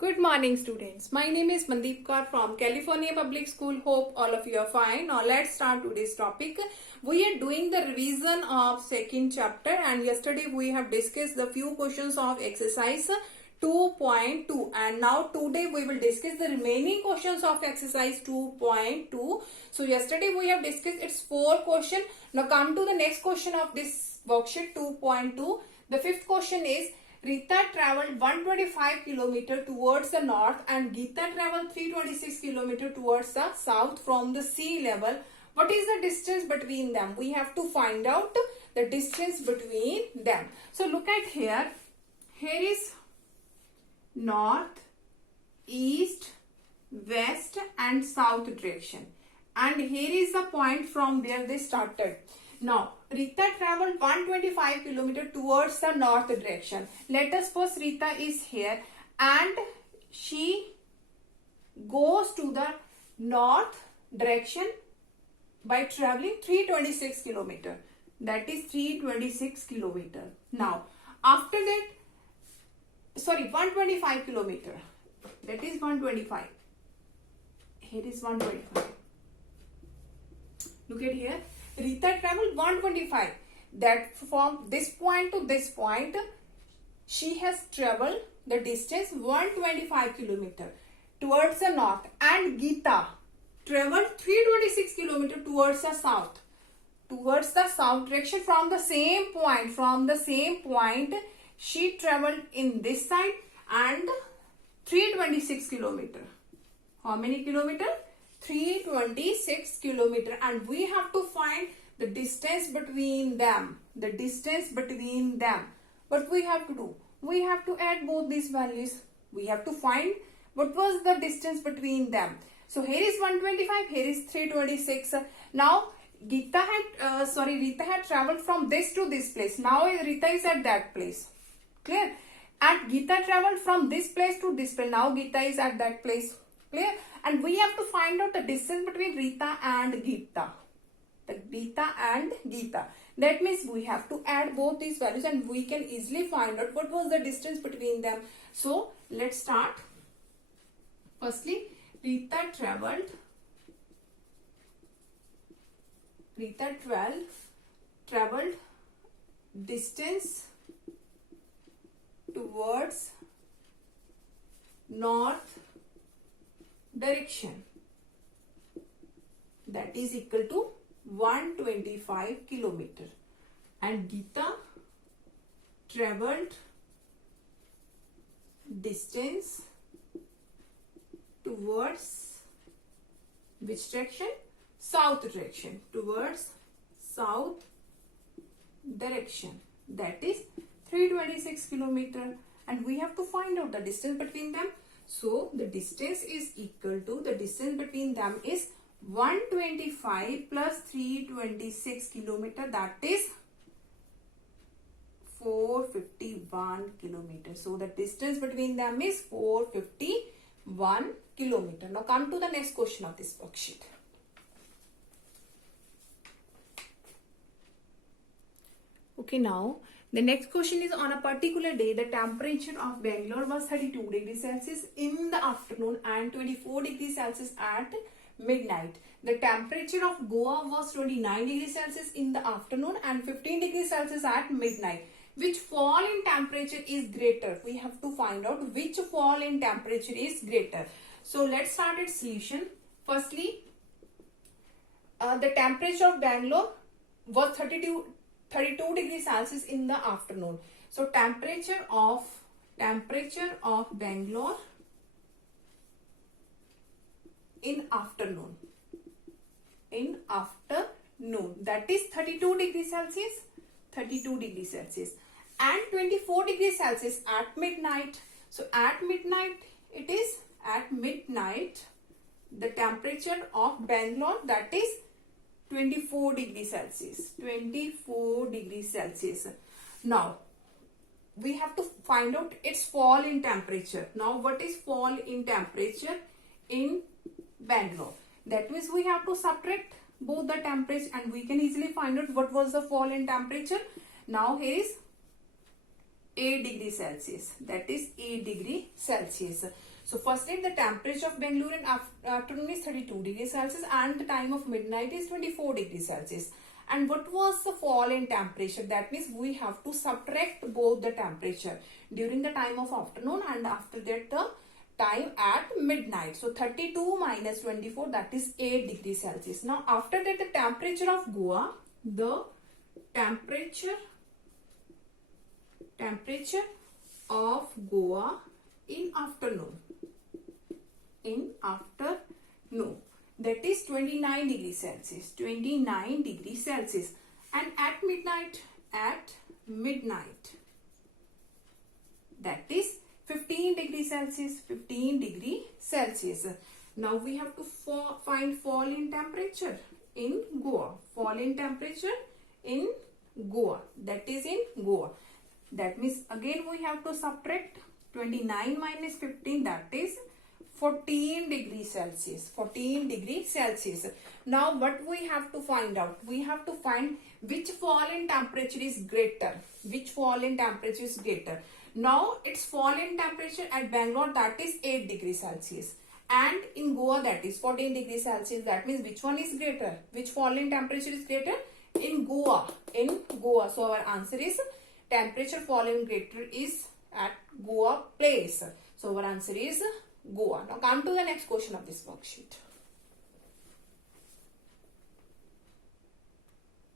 Good morning, students. My name is Mandeep Kaur from California Public School. Hope all of you are fine. Now let's start today's topic. We are doing the revision of second chapter, and yesterday we have discussed the few questions of exercise 2.2, and now today we will discuss the remaining questions of exercise 2.2. So yesterday we have discussed its 4 questions. Now come to the next question of this worksheet 2.2. The fifth question is, Rita travelled 125 km towards the north and Geeta travelled 326 km towards the south from the sea level. What is the distance between them? We have to find out the distance between them. So look at here. Here is north, east, west and south direction. And here is the point from where they started. Now, Rita travelled 125 km towards the north direction. Let us suppose Rita is here and she goes to the north direction by travelling 326 km. That is 326 km. Now, after that, 125 km. That is 125. Here is 125. Look at here. Rita travelled 125. That from this point to this point, she has travelled the distance 125 km towards the north, and Geeta travelled 326 km towards the south. Towards the south direction from the same point. From the same point, she travelled in this side and 326 km. How many kilometer? 326 km, and we have to find the distance between them. The distance between them. What we have to do? We have to add both these values. We have to find what was the distance between them. So here is 125, here is 326. Now Rita had travelled from this to this place. Now Rita is at that place. Clear? And Geeta travelled from this place to this place. Now Geeta is at that place. Clear? And we have to find out the distance between Rita and Geeta. The Rita and Geeta. That means we have to add both these values and we can easily find out what was the distance between them. So let's start. Firstly, Rita travelled distance towards north direction, that is equal to 125 km, and Geeta travelled distance towards which direction? South direction. Towards south direction, that is 326 km, and we have to find out the distance between them. So the distance is equal to, the distance between them is 125 plus 326 km, that is 451 km. So the distance between them is 451 km. Now come to the next question of this worksheet. Okay, now the next question is, on a particular day, the temperature of Bangalore was 32 degrees Celsius in the afternoon and 24 degrees Celsius at midnight. The temperature of Goa was 29 degrees Celsius in the afternoon and 15 degrees Celsius at midnight. Which fall in temperature is greater? We have to find out which fall in temperature is greater. So let's start its solution. Firstly, the temperature of Bangalore was 32 degrees Celsius in the afternoon. So temperature of Bangalore in afternoon, that is 32 degrees Celsius, and 24 degrees Celsius at midnight. So at midnight, the temperature of Bangalore, that is 24 degrees Celsius. Now we have to find out its fall in temperature. Now what is fall in temperature in Bangalore? That means we have to subtract both the temperature and we can easily find out what was the fall in temperature. Now here is 8 degree Celsius. That is 8 degree Celsius. So firstly, the temperature of Bangalore in afternoon is 32 degrees Celsius and the time of midnight is 24 degrees Celsius. And what was the fall in temperature? That means we have to subtract both the temperature during the time of afternoon and after that the time at midnight. So 32 minus 24, that is 8 degrees Celsius. Now after that, the temperature of Goa, the temperature of Goa in afternoon, that is 29 degrees Celsius, 29 degrees Celsius. And at midnight, that is 15 degrees Celsius, 15 degree Celsius. Now we have to find fall in temperature in Goa, fall in temperature in Goa, that is in Goa. That means again we have to subtract 29 minus 15, that is 14 degrees Celsius, 14 degrees Celsius. Now what we have to find out? We have to find which fall in temperature is greater, which fall in temperature is greater. Now its fall in temperature at Bangalore, that is 8 degrees Celsius, and in Goa that is 14 degrees Celsius. That means which one is greater? Which fall in temperature is greater? In Goa, So our answer is temperature falling greater is at Goa place. So our answer is Goa. Now come to the next question of this worksheet.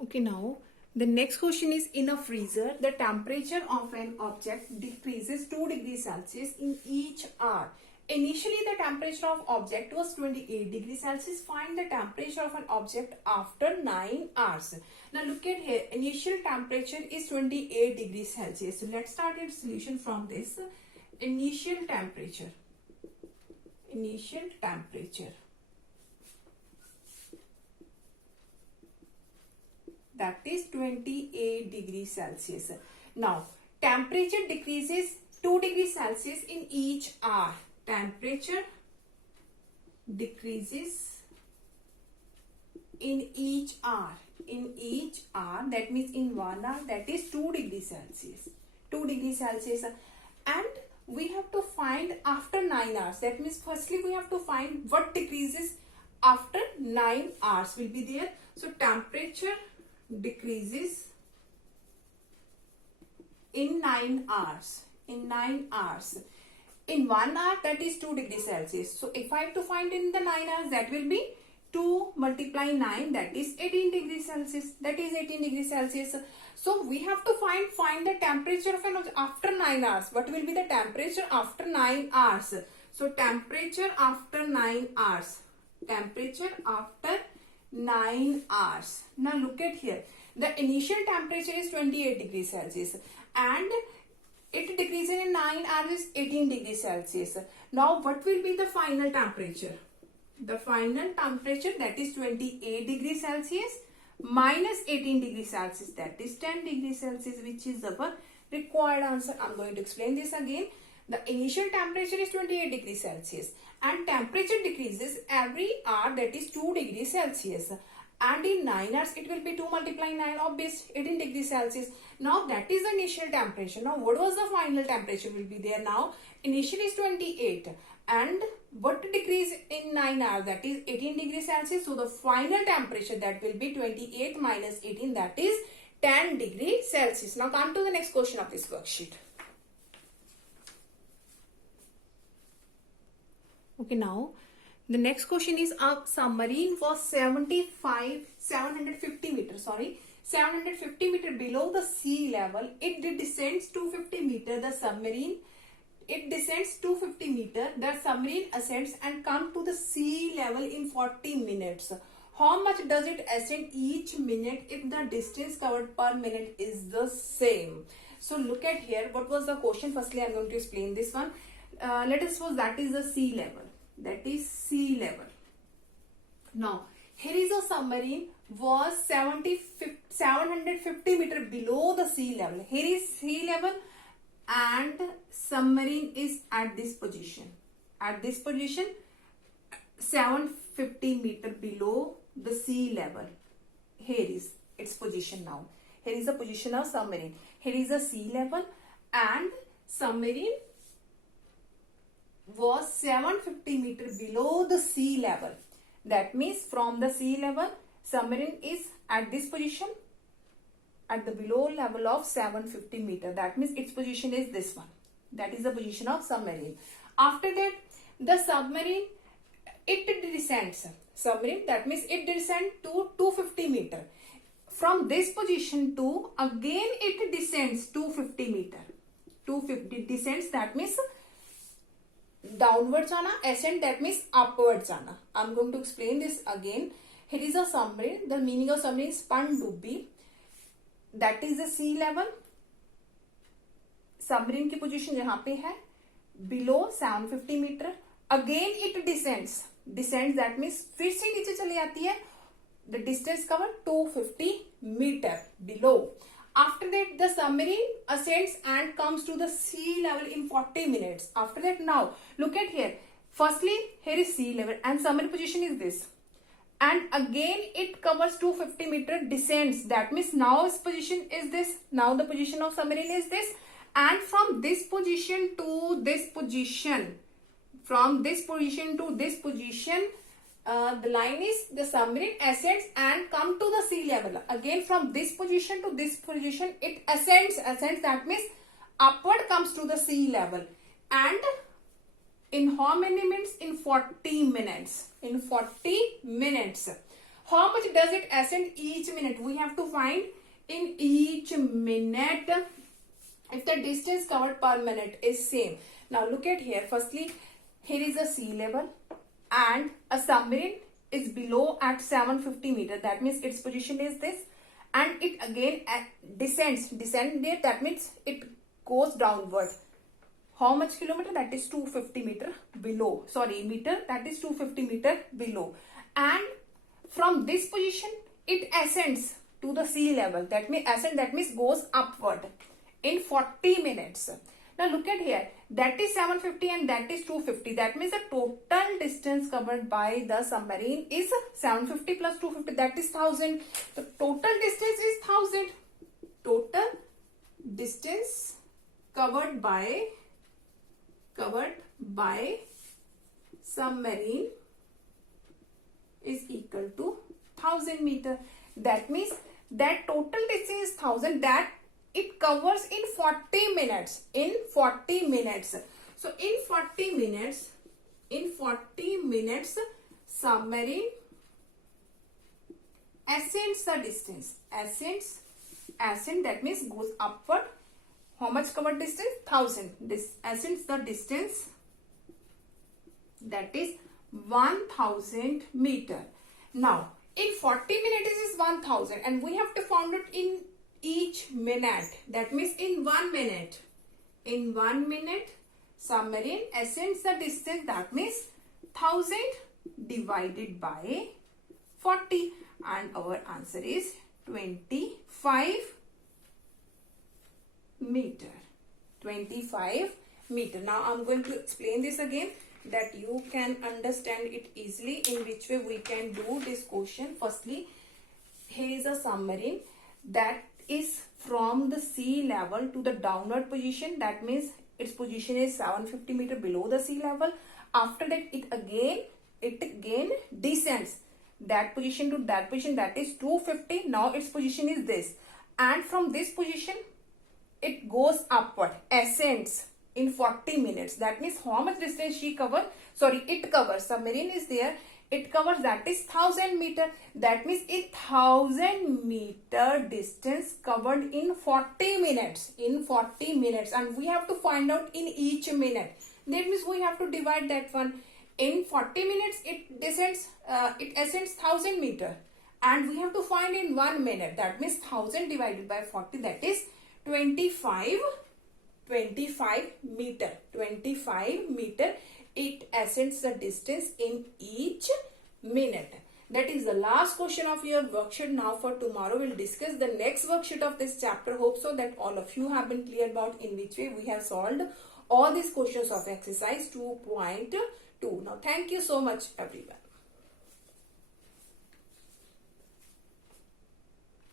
Okay, now the next question is, in a freezer, the temperature of an object decreases 2 degrees Celsius in each hour. Initially, the temperature of object was 28 degrees Celsius. Find the temperature of an object after 9 hours. Now look at here. Initial temperature is 28 degrees Celsius. So let's start your solution from this. Initial temperature. That is 28 degrees Celsius. Now, temperature decreases 2 degrees Celsius in each hour. Temperature decreases in each hour. That means in 1 hour, that is 2 degrees Celsius. 2 degrees Celsius. And we have to find after 9 hours. That means firstly we have to find what decreases after 9 hours will be there. So temperature decreases in 9 hours. In 1 hour, that is 2 degrees Celsius. So if I have to find in the 9 hours, that will be 2 multiply 9, that is 18 degrees Celsius. That is 18 degrees Celsius. So we have to find the temperature of an object after 9 hours. What will be the temperature after 9 hours? So temperature after 9 hours. Temperature after 9 hours. Now look at here. The initial temperature is 28 degrees Celsius and it decreases in 9 hours is 18 degrees Celsius. Now what will be the final temperature? The final temperature, that is 28 degrees Celsius minus 18 degrees Celsius, that is 10 degrees Celsius, which is our required answer. I'm going to explain this again. The initial temperature is 28 degrees Celsius and temperature decreases every hour, that is 2 degrees Celsius. And in 9 hours, it will be 2 multiply 9, obvious, 18 degrees Celsius. Now that is the initial temperature. Now what was the final temperature will be there now? Initial is 28 and what decrease in 9 hours, that is 18 degrees Celsius. So the final temperature, that will be 28 minus 18, that is 10 degrees Celsius. Now come to the next question of this worksheet. Okay, now the next question is, a submarine was 750 meter below the sea level. It descends 250 meter. The submarine, it descends 250 meter. The submarine ascends and comes to the sea level in 40 minutes. How much does it ascend each minute if the distance covered per minute is the same? So look at here. What was the question? Firstly, I'm going to explain this one. Let us suppose that is the sea level. That is sea level. Now, here is a submarine was 750 meter below the sea level. Here is sea level and submarine is at this position. At this position, 750 meter below the sea level. Here is its position now. Here is the position of submarine. Here is the sea level and submarine was 750 meter below the sea level. That means from the sea level, submarine is at this position, at the below level of 750 meter. That means its position is this one. That is the position of submarine. After that, the submarine, it descends. Submarine, that means it descends to 250 meter. From this position to, again it descends 250 meter. 250 descends, that means downwards जाना, ascent that means upwards जाना. I'm going to explain this again. Here is a submarine. The meaning of submarine is पनडुब्बी. That is the sea level. Submarine की position यहाँ पे है below 750 meter. Again it descends. Descends that means फिर से नीचे चली जाती है. The distance covered 250 meter below. After that, the submarine ascends and comes to the sea level in 40 minutes. After that, now look at here. Firstly, here is sea level and submarine position is this. And again, it covers 250 meter, descends. That means now its position is this. Now the position of submarine is this. And from this position to this position, from this position to this position, the line is the submarine ascends and come to the sea level. Again from this position to this position it ascends. That means upward comes to the sea level. And in how many minutes? In 40 minutes. In 40 minutes. How much does it ascend each minute? We have to find in each minute if the distance covered per minute is same. Now look at here. Firstly, here is the sea level. And a submarine is below at 750 meter. That means its position is this. And it again descends. Descend there. That means it goes downward. How much kilometer? That is 250 meter below. Sorry, meter. That is 250 meter below. And from this position, it ascends to the sea level. That means ascend. That means goes upward in 40 minutes. Now look at here. That is 750 and that is 250. That means the total distance covered by the submarine is 750 plus 250. That is 1000. The total distance is 1000. Total distance covered by submarine is equal to 1000 meter. That means that total distance is 1000. That it covers in 40 minutes. In 40 minutes. So in 40 minutes, submarine ascends the distance. Ascend that means goes upward. How much covered distance? 1000. This ascends the distance. That is 1000 meter. Now in 40 minutes is 1000 and we have to find it in each minute. That means in 1 minute. In 1 minute, submarine ascends the distance. That means 1000 divided by 40. And our answer is 25 meter. 25 meter. Now I'm going to explain this again that you can understand it easily in which way we can do this question. Firstly, here is a submarine that is from the sea level to the downward position. That means its position is 750 meter below the sea level. After that it again descends that position to that position, that is 250. Now its position is this, and from this position it goes upward, ascends in 40 minutes. That means how much distance it covers. Submarine is there. It covers, that is 1000 meter. That means 1000 meter distance covered in 40 minutes. In 40 minutes. And we have to find out in each minute. That means we have to divide that one. In 40 minutes, it descends, it ascends 1000 meter. And we have to find in 1 minute. That means 1000 divided by 40. That is 25 meter. 25 meter. It ascends the distance in each minute. That is the last question of your worksheet. Now for tomorrow we'll discuss the next worksheet of this chapter. Hope so that all of you have been clear about in which way we have solved all these questions of exercise 2.2. Now thank you so much everyone.